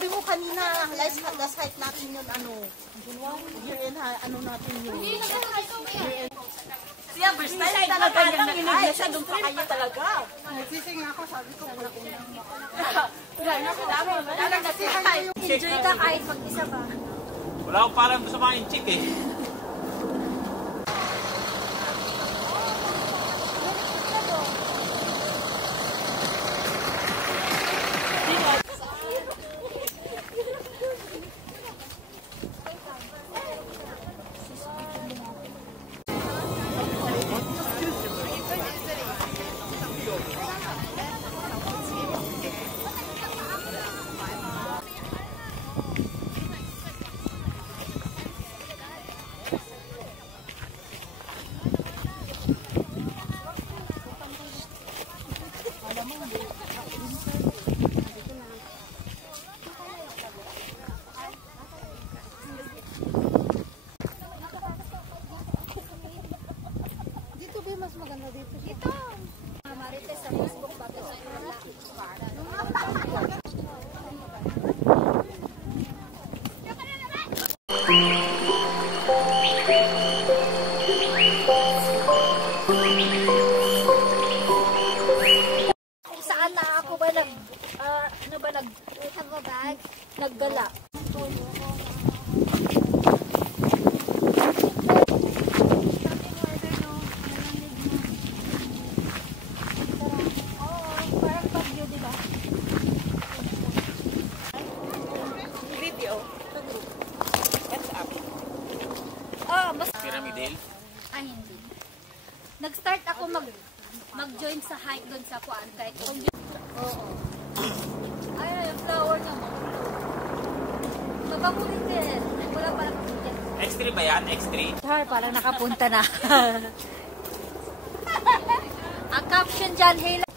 sabi mo kanina, last height natin yun, ano, year end, ano natin yun. Siya, first time talaga niya na siya, doon pa kanya talaga. Nagsising ako, sabi ko, wala ko lang. Enjoy ka kahit mag-isa ba? Wala akong parang gusto mga chick eh. Mas maganda dito. Ito! Marites sa Facebook ba ito? Kung saan na ako ba naggala? Pyramidal? Ah, hindi. Nag-start ako mag-join sa hike doon sa Kuan. Oo. Ay, yung flower na mo. Mabakulit din. Wala pala kapulit. X3 ba yan? X3? Parang nakapunta na. Ang caption dyan, hey